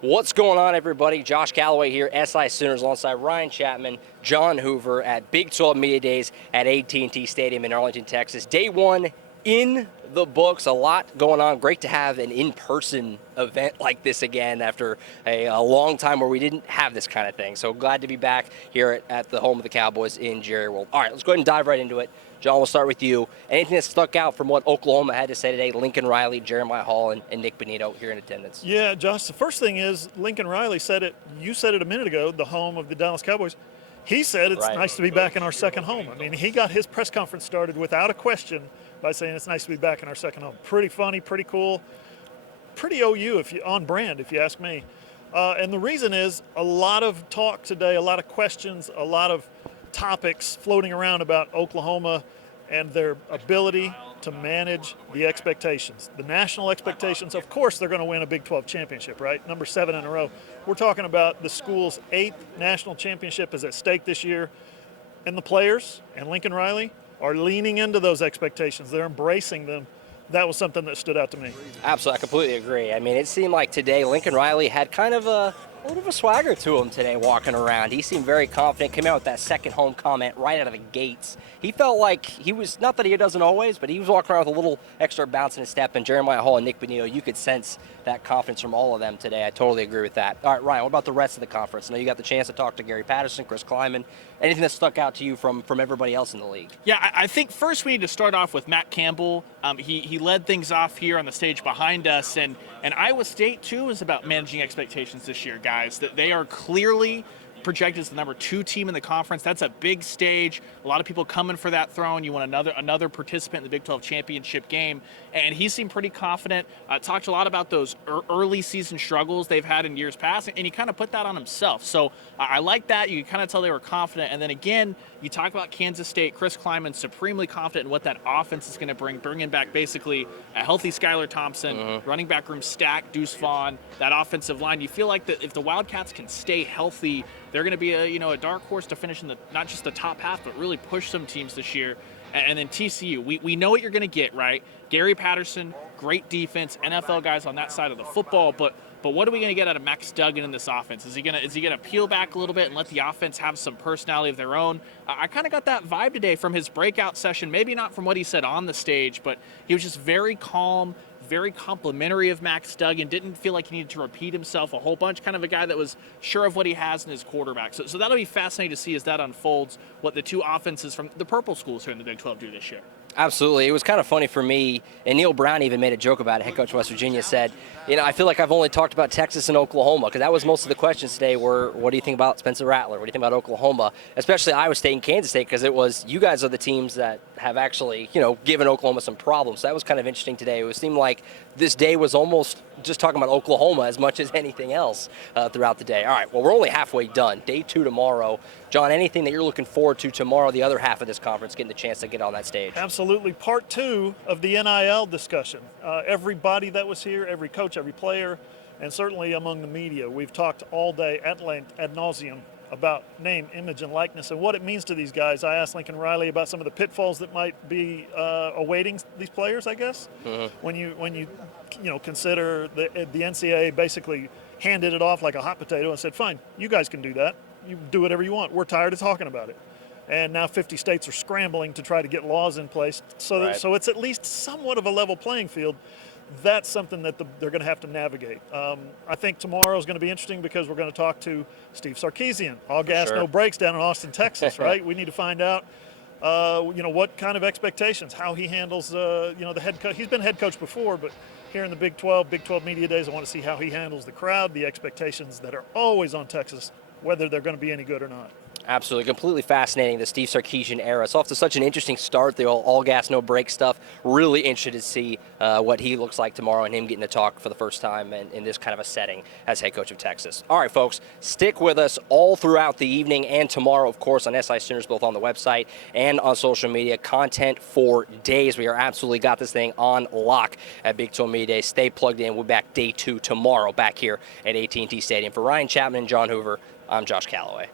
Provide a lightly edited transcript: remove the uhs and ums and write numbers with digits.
What's going on, everybody? Josh Callaway here, SI Sooners, alongside Ryan Chapman, John Hoover at Big 12 Media Days at AT&T Stadium in Arlington, Texas. Day one in the books. A lot going on. Great to have an in-person event like this again after a long time where we didn't have this kind of thing. So glad to be back here at the home of the Cowboys in Jerry World. All right, let's go ahead and dive right into it. John, we'll start with you. Anything that stuck out from what Oklahoma had to say today? Lincoln Riley, Jeremiah Hall, and Nick Bonito here in attendance. Yeah, Josh, the first thing is Lincoln Riley said it. You said it a minute ago, the home of the Dallas Cowboys. He said it's nice to be back in our second home. I mean, he got his press conference started without a question by saying it's nice to be back in our second home. Pretty funny, pretty cool, pretty OU on brand, if you ask me. And the reason is a lot of talk today, a lot of questions, a lot of topics floating around about Oklahoma and their ability to manage the expectations. The national expectations, of course, they're going to win a Big 12 championship, right? Number 7 in a row. We're talking about the school's 8th national championship is at stake this year. And the players and Lincoln Riley are leaning into those expectations. They're embracing them. That was something that stood out to me. Absolutely, I completely agree. I mean, it seemed like today Lincoln Riley had kind of a little bit of a swagger to him today walking around. He seemed very confident, came out with that second home comment right out of the gates. He felt like he was, not that he doesn't always, but he was walking around with a little extra bounce in his step. And Jeremiah Hall and Nick Bonito, you could sense that confidence from all of them today. I totally agree with that. All right, Ryan, what about the rest of the conference? I know you got the chance to talk to Gary Patterson, Chris Kleiman. Anything that stuck out to you from everybody else in the league? Yeah, I think first we need to start off with Matt Campbell. He led things off here on the stage behind us, and Iowa State too is about managing expectations this year, guys. That they are clearly projected as the number 2 team in the conference. That's a big stage. A lot of people coming for that throne. You want another participant in the Big 12 championship game, and he seemed pretty confident. Talked a lot about those early season struggles they've had in years past, and he kind of put that on himself. So I like that. You can kind of tell they were confident. And then again, you talk about Kansas State. Chris Kleiman supremely confident in what that offense is going to bringing back basically a healthy Skylar Thompson, running back room stacked, Deuce Vaughn, that offensive line. You feel like that if the Wildcats can stay healthy, they're going to be a dark horse to finish in the not just the top half, but really push some teams this year. And then TCU, we know what you're going to get, right? Gary Patterson, great defense, NFL guys on that side of the football, but what are we going to get out of Max Duggan in this offense? Is he going to peel back a little bit and let the offense have some personality of their own? I kind of got that vibe today from his breakout session. Maybe not from what he said on the stage, but he was just very calm, very complimentary of Max Duggan. Didn't feel like he needed to repeat himself a whole bunch. Kind of a guy that was sure of what he has in his quarterback. So that'll be fascinating to see as that unfolds, what the two offenses from the purple schools here in the Big 12 do this year. Absolutely. It was kind of funny for me, and Neil Brown even made a joke about it. Head coach of West Virginia said, I feel like I've only talked about Texas and Oklahoma, because that was most of the questions today were, what do you think about Spencer Rattler? What do you think about Oklahoma? Especially Iowa State and Kansas State, because it was, you guys are the teams that have actually, given Oklahoma some problems. So that was kind of interesting today. It seemed like this day was almost just talking about Oklahoma as much as anything else throughout the day. All right, well, we're only halfway done. Day 2 tomorrow. John, anything that you're looking forward to tomorrow, the other half of this conference, getting the chance to get on that stage? Absolutely. Part 2 of the NIL discussion. Everybody that was here, every coach, every player, and certainly among the media, we've talked all day at length, ad nauseum, about name, image, and likeness and what it means to these guys. I asked Lincoln Riley about some of the pitfalls that might be awaiting these players, I guess. When you consider the NCAA basically handed it off like a hot potato and said, fine, you guys can do that. You do whatever you want. We're tired of talking about it. And now 50 states are scrambling to try to get laws in place so it's at least somewhat of a level playing field. That's something that they're going to have to navigate. I think tomorrow is going to be interesting because we're going to talk to Steve Sarkisian, all gas, no brakes down in Austin, Texas, right? We need to find out, what kind of expectations, how he handles, the head coach. He's been head coach before, but here in the Big 12 Media Days, I want to see how he handles the crowd, the expectations that are always on Texas, whether they're going to be any good or not. Absolutely. Completely fascinating, the Steve Sarkisian era. It's off to such an interesting start, the all gas, no brake stuff. Really interested to see what he looks like tomorrow and him getting to talk for the first time in this kind of a setting as head coach of Texas. All right, folks, stick with us all throughout the evening and tomorrow, of course, on SI Sooners, both on the website and on social media. Content for days. We are absolutely got this thing on lock at Big 12 Media Day. Stay plugged in. We're back day 2 tomorrow back here at AT&T Stadium. For Ryan Chapman and John Hoover, I'm Josh Callaway.